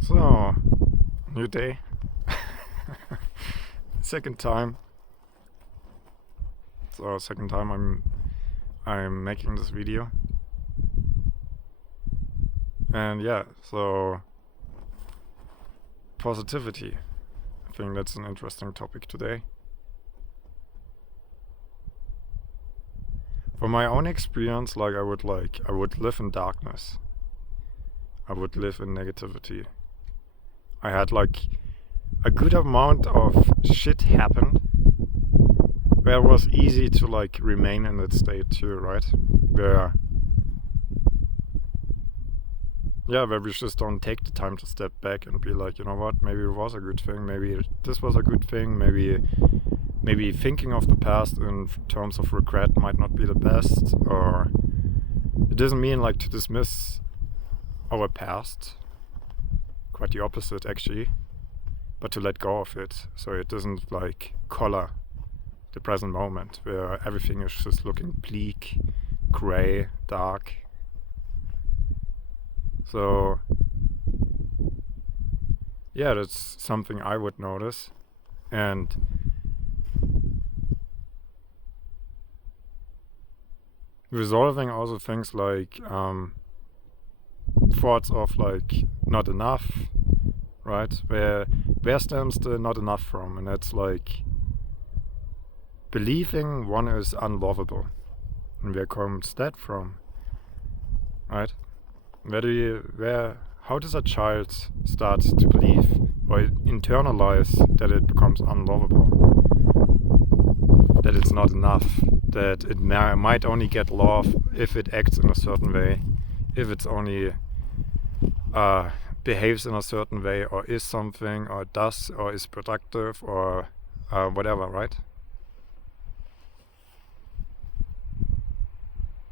So, new day. Second time. So, second time I'm making this video. And yeah, so positivity. I think that's an interesting topic today. From my own experience, I would live in darkness. I would live in negativity. I had a good amount of shit happen where it was easy to remain in that state too, right? Where we just don't take the time to step back and be like, you know what, maybe it was a good thing, maybe this was a good thing, maybe thinking of the past in terms of regret might not be the best, or it doesn't mean to dismiss our past, quite the opposite actually, but to let go of it so it doesn't color the present moment where everything is just looking bleak, grey, dark. So yeah, that's something I would notice. And resolving also things thoughts of not enough, right? Where stems the not enough from? And that's believing one is unlovable. And where comes that from? Right? How does a child start to believe or internalize that it becomes unlovable? That it's not enough, that it might only get love if it acts in a certain way, if it's only behaves in a certain way, or is something, or does, or is productive, or whatever, right?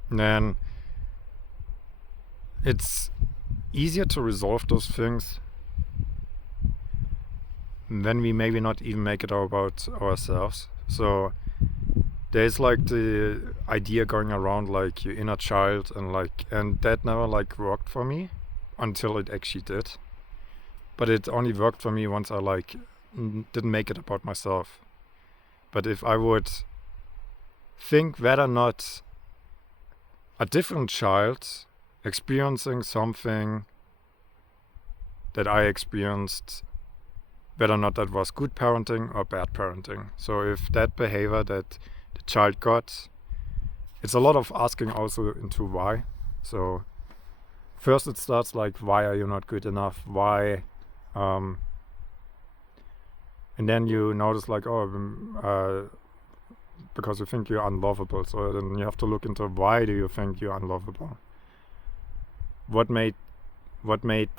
And then it's easier to resolve those things when we maybe not even make it about ourselves. So there's the idea going around your inner child, and that never worked for me until it actually did. But it only worked for me once I didn't make it about myself. But if I would think whether or not a different child experiencing something that I experienced, whether or not that was good parenting or bad parenting. So if that behavior that the child got, it's a lot of asking also into why. So first it starts why are you not good enough? Why? And then you notice because you think you're unlovable. So then you have to look into why do you think you're unlovable? What made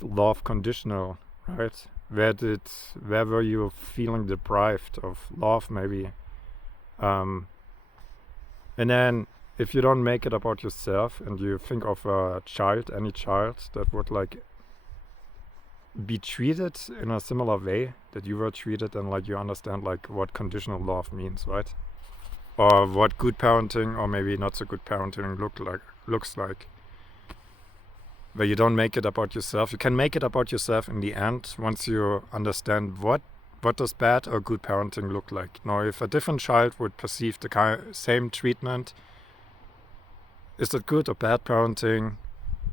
love conditional, right? Where were you feeling deprived of love maybe? And then if you don't make it about yourself and you think of a child, any child that would be treated in a similar way that you were treated, and you understand what conditional love means, right? Or what good parenting or maybe not so good parenting looks like. Where you don't make it about yourself. You can make it about yourself in the end once you understand what does bad or good parenting look like. Now, if a different child would perceive the same treatment, is that good or bad parenting?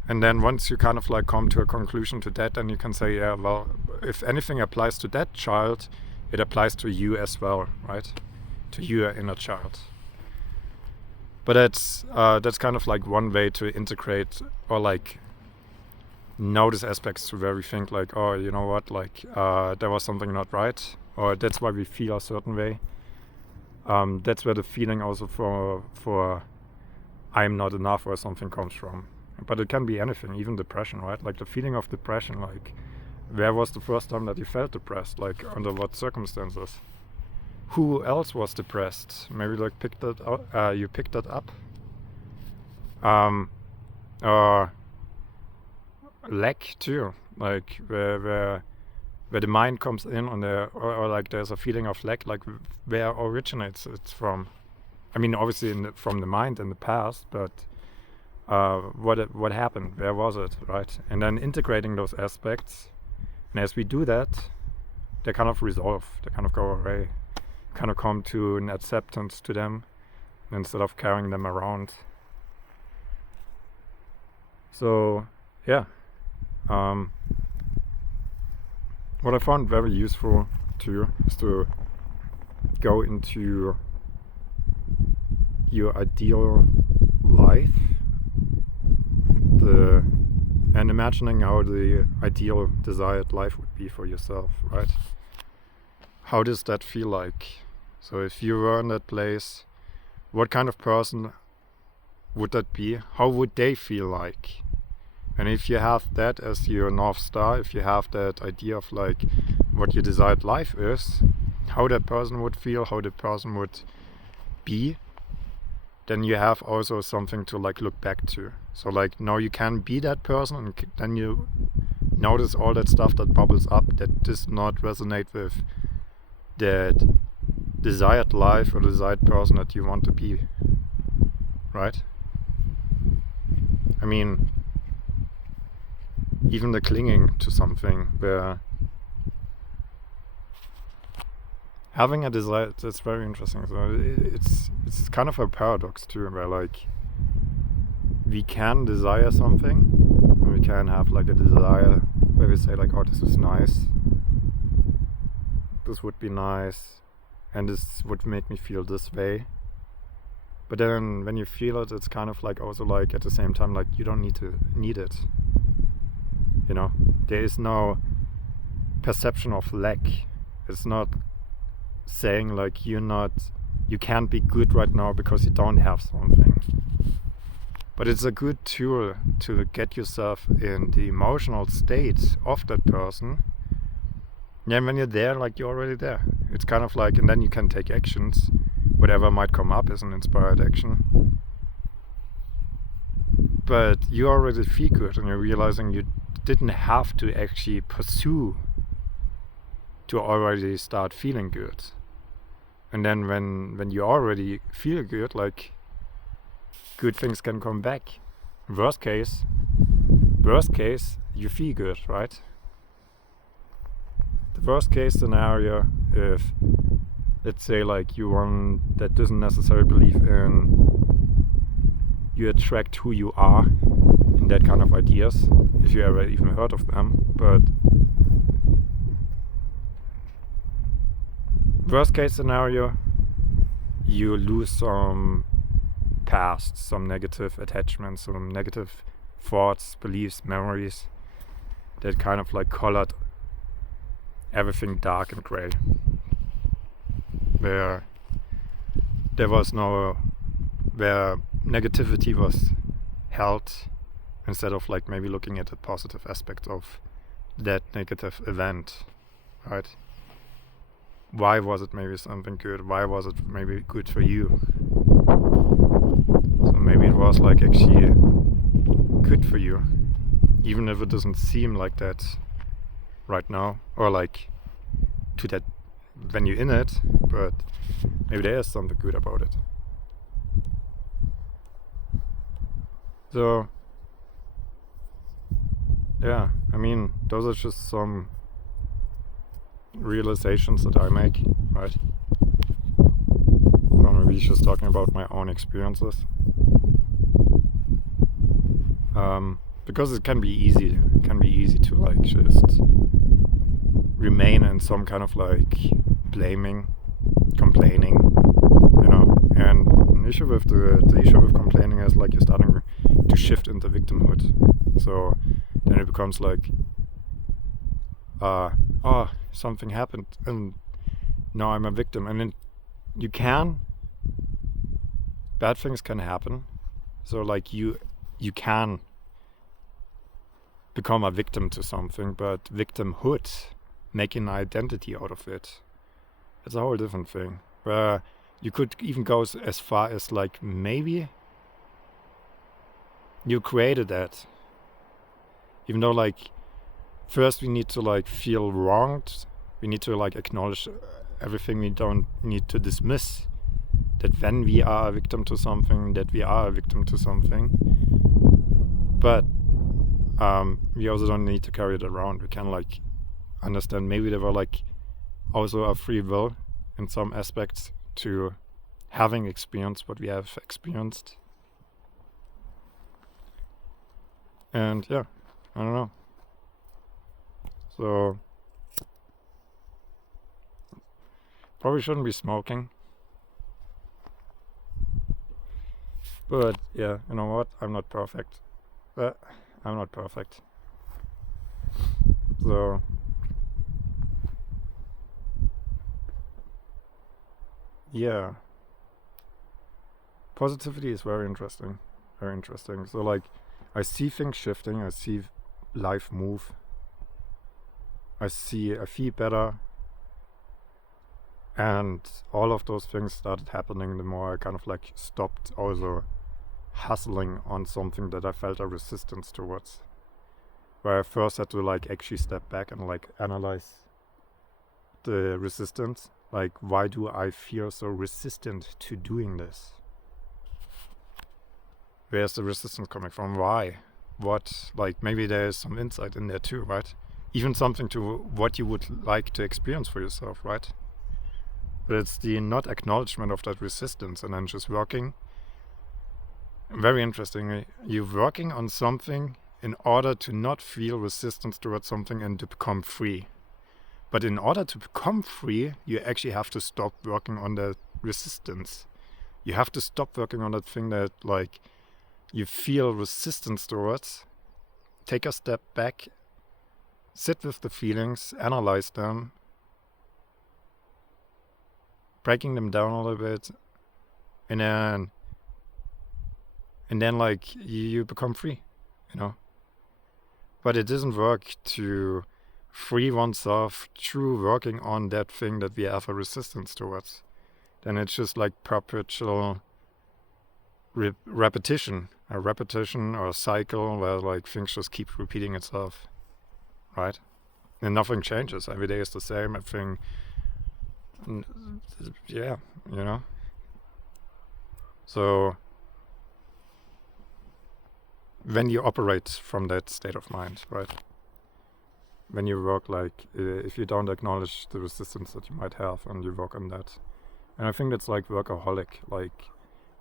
And then once you come to a conclusion to that, then you can say, yeah, well, if anything applies to that child, it applies to you as well, right? To your inner child. But that's one way to integrate or notice aspects to where we think oh, you know what, there was something not right, or that's why we feel a certain way. That's where the feeling also for I'm not enough or something comes from. But it can be anything, even depression, right? The feeling of depression, where was the first time that you felt depressed? Under what circumstances? Who else was depressed? Maybe you picked that up. Or lack too, where the mind comes in on or there's a feeling of lack, where originates it from? I mean, obviously from the mind in the past, but what happened? Where was it, right? And then integrating those aspects And as we do that, they kind of resolve, they kind of go away, kind of come to an acceptance to them instead of carrying them around. So yeah, what I found very useful too is to go into your ideal life, and imagining how the ideal desired life would be for yourself, right? How does that feel like? So if you were in that place, what kind of person would that be? How would they feel like? And if you have that as your North Star, if you have that idea of like what your desired life is, how that person would feel, how the person would be, then you have also something to like look back to. So like now you can be that person, and then you notice all that stuff that bubbles up that does not resonate with that desired life or desired person that you want to be, right? I mean, even the clinging to something, where having a desire, that's very interesting. So it's kind of a paradox too, where like we can desire something, and we can have like a desire where we say like, oh, this is nice, this would be nice, and this would make me feel this way. But then when you feel it, it's kind of like also like at the same time like you don't need it. You know, there is no perception of lack. It's not saying like you can't be good right now because you don't have something. But it's a good tool to get yourself in the emotional state of that person. Yeah, and when you're there, like you're already there. It's kind of like, and then you can take actions. Whatever might come up is an inspired action. But you already feel good, and you're realizing you didn't have to actually pursue to already start feeling good. And then when you already feel good, like good things can come back. Worst case, you feel good, right? The worst case scenario, if let's say like you one that doesn't necessarily believe in you attract who you are in that kind of ideas, if you ever even heard of them, but worst case scenario, you lose some past, some negative attachments, some negative thoughts, beliefs, memories that kind of like colored everything dark and gray, where negativity was held instead of like maybe looking at the positive aspect of that negative event, right? Why was it maybe something good? Why was it maybe good for you? So maybe it was like actually good for you, even if it doesn't seem like that right now, or like to that when you're in it, but maybe there is something good about it. So yeah, I mean, those are just some realizations that I make, right? So maybe just talking about my own experiences. Because it can be easy to like just remain in some kind of like blaming, complaining, you know. And the issue with the issue with complaining is like you're starting to shift into victimhood. So then it becomes like, oh, something happened and now I'm a victim. And then bad things can happen. So like you can become a victim to something, but victimhood, making an identity out of it, it's a whole different thing. Where you could even go as far as like maybe you created that. Even though like first we need to like feel wronged, we need to like acknowledge everything, we don't need to dismiss that when we are a victim to something, that we are a victim to something. But we also don't need to carry it around. We can like understand maybe there were like also a free will in some aspects to having experienced what we have experienced. And yeah, I don't know. So probably shouldn't be smoking. But yeah, you know what? I'm not perfect. I'm not perfect. So yeah, positivity is very interesting. Very interesting. So like, I see things shifting. I see life move. I feel better. And all of those things started happening the more I kind of like stopped also hustling on something that I felt a resistance towards. Where I first had to like actually step back and like analyze the resistance. Like, why do I feel so resistant to doing this? Where's the resistance coming from? Why? What? Like, maybe there's some insight in there too, right? Even something to what you would like to experience for yourself, right? But it's the not acknowledgement of that resistance and then just working. Very interestingly, you're working on something in order to not feel resistance towards something and to become free. But in order to become free, you actually have to stop working on that resistance. You have to stop working on that thing that like you feel resistance towards. Take a step back, sit with the feelings, analyze them, breaking them down a little bit, and then like you become free, you know. But it doesn't work to free oneself through working on that thing that we have a resistance towards. Then it's just like perpetual repetition or a cycle where like things just keep repeating itself, right? And nothing changes. Every day is the same. Everything, yeah, you know. So when you operate from that state of mind, right? When you work like, if you don't acknowledge the resistance that you might have and you work on that. And I think that's like workaholic. Like,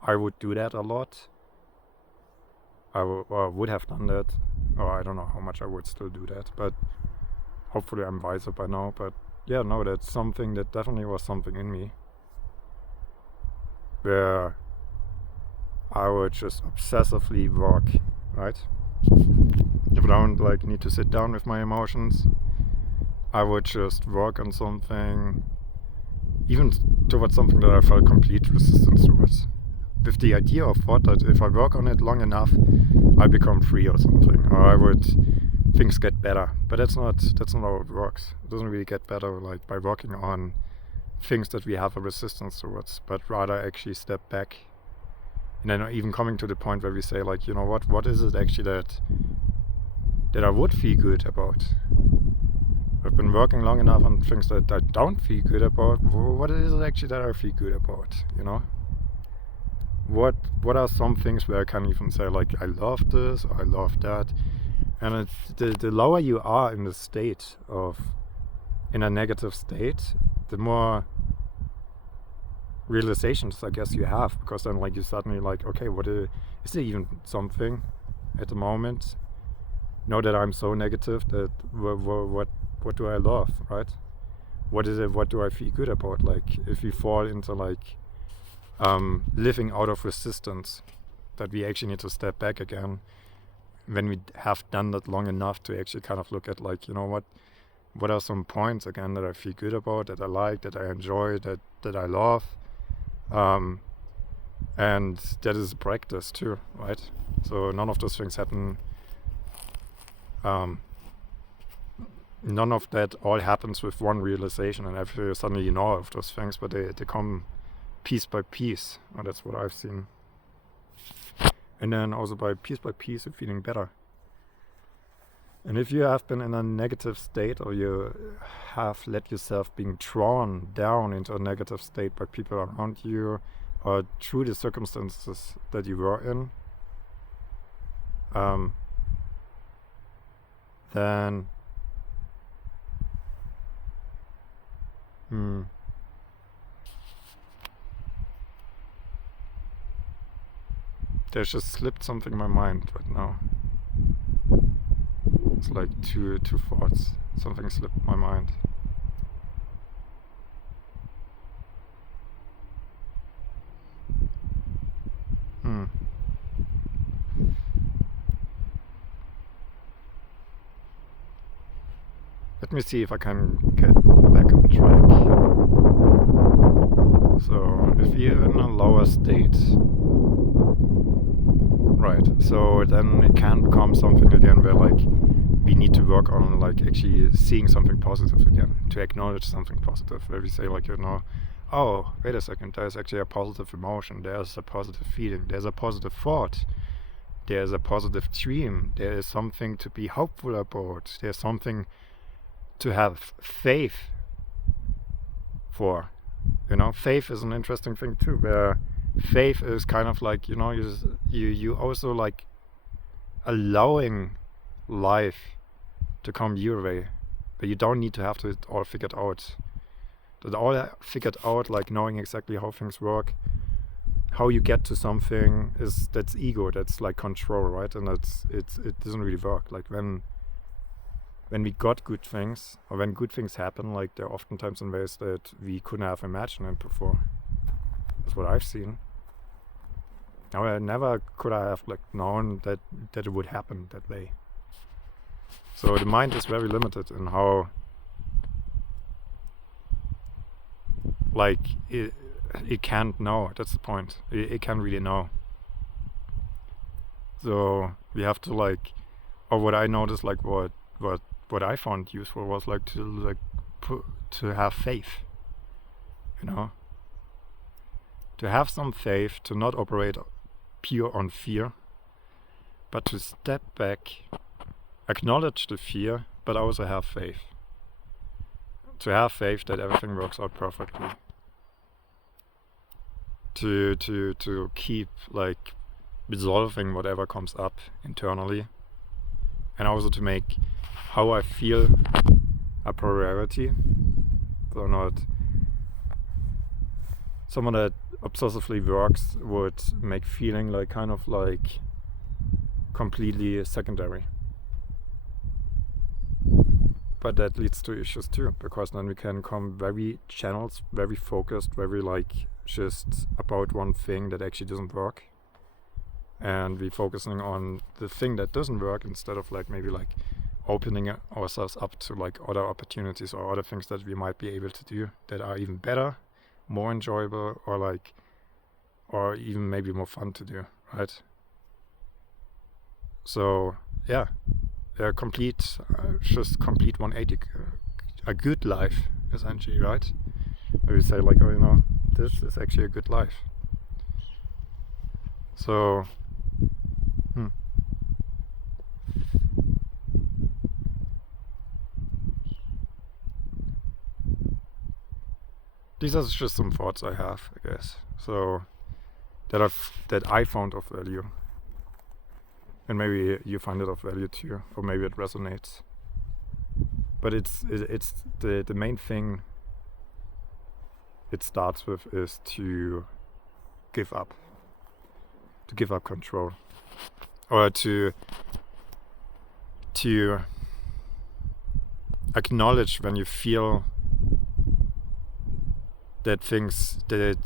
I would do that a lot. I would have done that. Or I don't know how much I would still do that. But hopefully I'm wiser by now. But yeah, no, that's something that definitely was something in me. Where I would just obsessively work, right? If I don't like need to sit down with my emotions, I would just work on something, even towards something that I felt complete resistance towards. With the idea of what, that if I work on it long enough, I become free or something, or things get better. But that's not how it works. It doesn't really get better like by working on things that we have a resistance towards, but rather actually step back. And then even coming to the point where we say like, you know what is it actually that I would feel good about? I've been working long enough on things that I don't feel good about. What is it actually that I feel good about, you know? What are some things where I can even say like, I love this, or I love that? And the lower you are in a negative state, the more realizations I guess you have, because then like you suddenly like, okay, is there even something at the moment? Know that I'm so negative that what do I love, right? What is it? What do I feel good about? Like if we fall into like living out of resistance, that we actually need to step back again when we have done that long enough to actually kind of look at like, you know what are some points again that I feel good about, that I like, that I enjoy, that I love, and that is practice too, right? So none of those things happen. None of that all happens with one realization, and after suddenly you know of those things, but they come piece by piece. And that's what I've seen. And then also by piece, you're feeling better. And if you have been in a negative state, or you have let yourself being drawn down into a negative state by people around you, or through the circumstances that you were in, then Hmm. There's just slipped something in my mind right now. It's like two thoughts. Something slipped in my mind. Hmm. Let me see if I can get back on track. So, if you're in a lower state, right, so then it can become something again where like we need to work on like actually seeing something positive again, to acknowledge something positive, where we say like, oh, wait a second, there's actually a positive emotion, there's a positive feeling, there's a positive thought, there's a positive dream, there is something to be hopeful about, there's something to have faith for. Faith is an interesting thing too, where faith is kind of like, you also like allowing life to come your way, but you don't need to have it all figured out. That all figured out, like knowing exactly how things work, how you get to something, that's ego, that's like control, right? And it doesn't really work. Like when we got good things, or when good things happen, like they're oftentimes in ways that we couldn't have imagined it before. That's what I've seen. Now I never could I have like known that it would happen that way. So the mind is very limited in how like it can't know. That's the point. It can't really know. So we have to like, or what I noticed, like what I found useful was like to have faith, to have some faith, to not operate pure on fear, but to step back, acknowledge the fear, but also have faith. To have faith that everything works out perfectly. To keep like resolving whatever comes up internally, and also to make how I feel a priority. So not someone that obsessively works would make feeling like kind of like completely secondary. But that leads to issues too, because then we can come very channels, very focused, very like just about one thing that actually doesn't work, and we focusing on the thing that doesn't work instead of like maybe like opening ourselves up to like other opportunities or other things that we might be able to do that are even better, more enjoyable, or even maybe more fun to do, right? So yeah, complete 180, a good life essentially, right? Where we say like, this is actually a good life. So these are just some thoughts I have, I guess. So that I found of value, and maybe you find it of value too, or maybe it resonates. But it's the main thing it starts with is to give up control, or to acknowledge when you feel that things that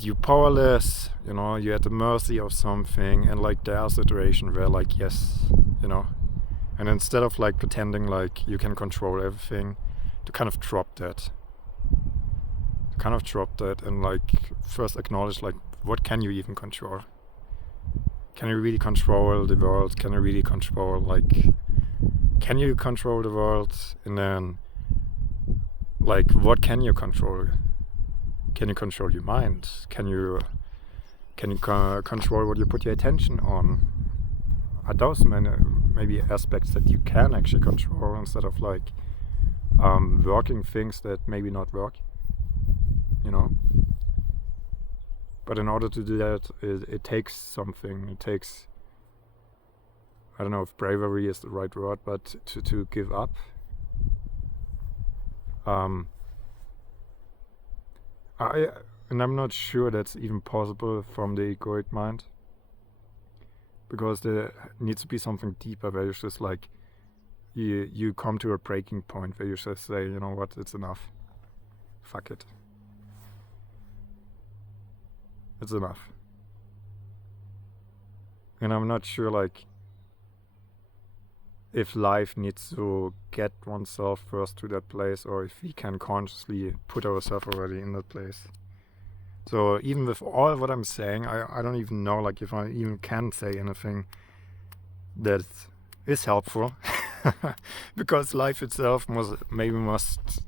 you're powerless, you're at the mercy of something, and like there are a situation where like yes, and instead of like pretending like you can control everything, to kind of drop that and like first acknowledge like what can you even control? Can you really control the world? Can you really control can you control the world? And then like what can you control? Can you control your mind? Can you control what you put your attention on? Are those maybe aspects that you can actually control instead of like working things that maybe not work? But in order to do that, it takes something. It takes, I don't know if bravery is the right word, but to give up. And I'm not sure that's even possible from the egoic mind, because there needs to be something deeper where you just like you come to a breaking point where you just say, you know what, it's enough. Fuck it. It's enough. And I'm not sure like if life needs to get oneself first to that place, or if we can consciously put ourselves already in that place. So even with all what I'm saying, I don't even know like if I even can say anything that is helpful. Because life itself must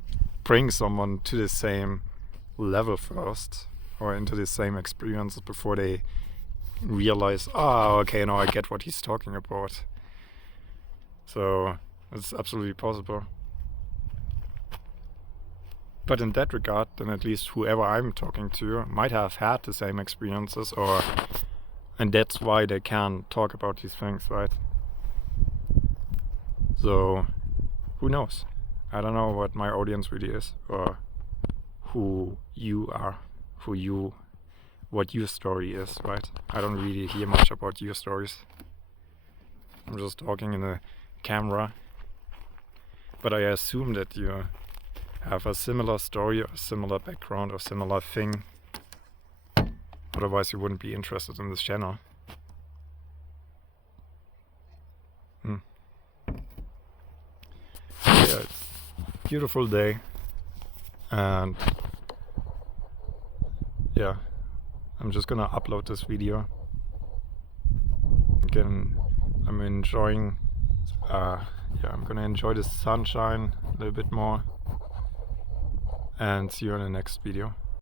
bring someone to the same level first, or into the same experiences before they realize, okay, now I get what he's talking about. So it's absolutely possible. But in that regard, then at least whoever I'm talking to might have had the same experiences, and that's why they can talk about these things, right? So who knows? I don't know what my audience really is, or who you are, what your story is, right? I don't really hear much about your stories. I'm just talking in a camera, but I assume that you have a similar story, or similar background, or similar thing. Otherwise you wouldn't be interested in this channel. Yeah, it's a beautiful day, and yeah, I'm just gonna upload this video. Again, I'm enjoying I'm gonna enjoy the sunshine a little bit more, and see you in the next video.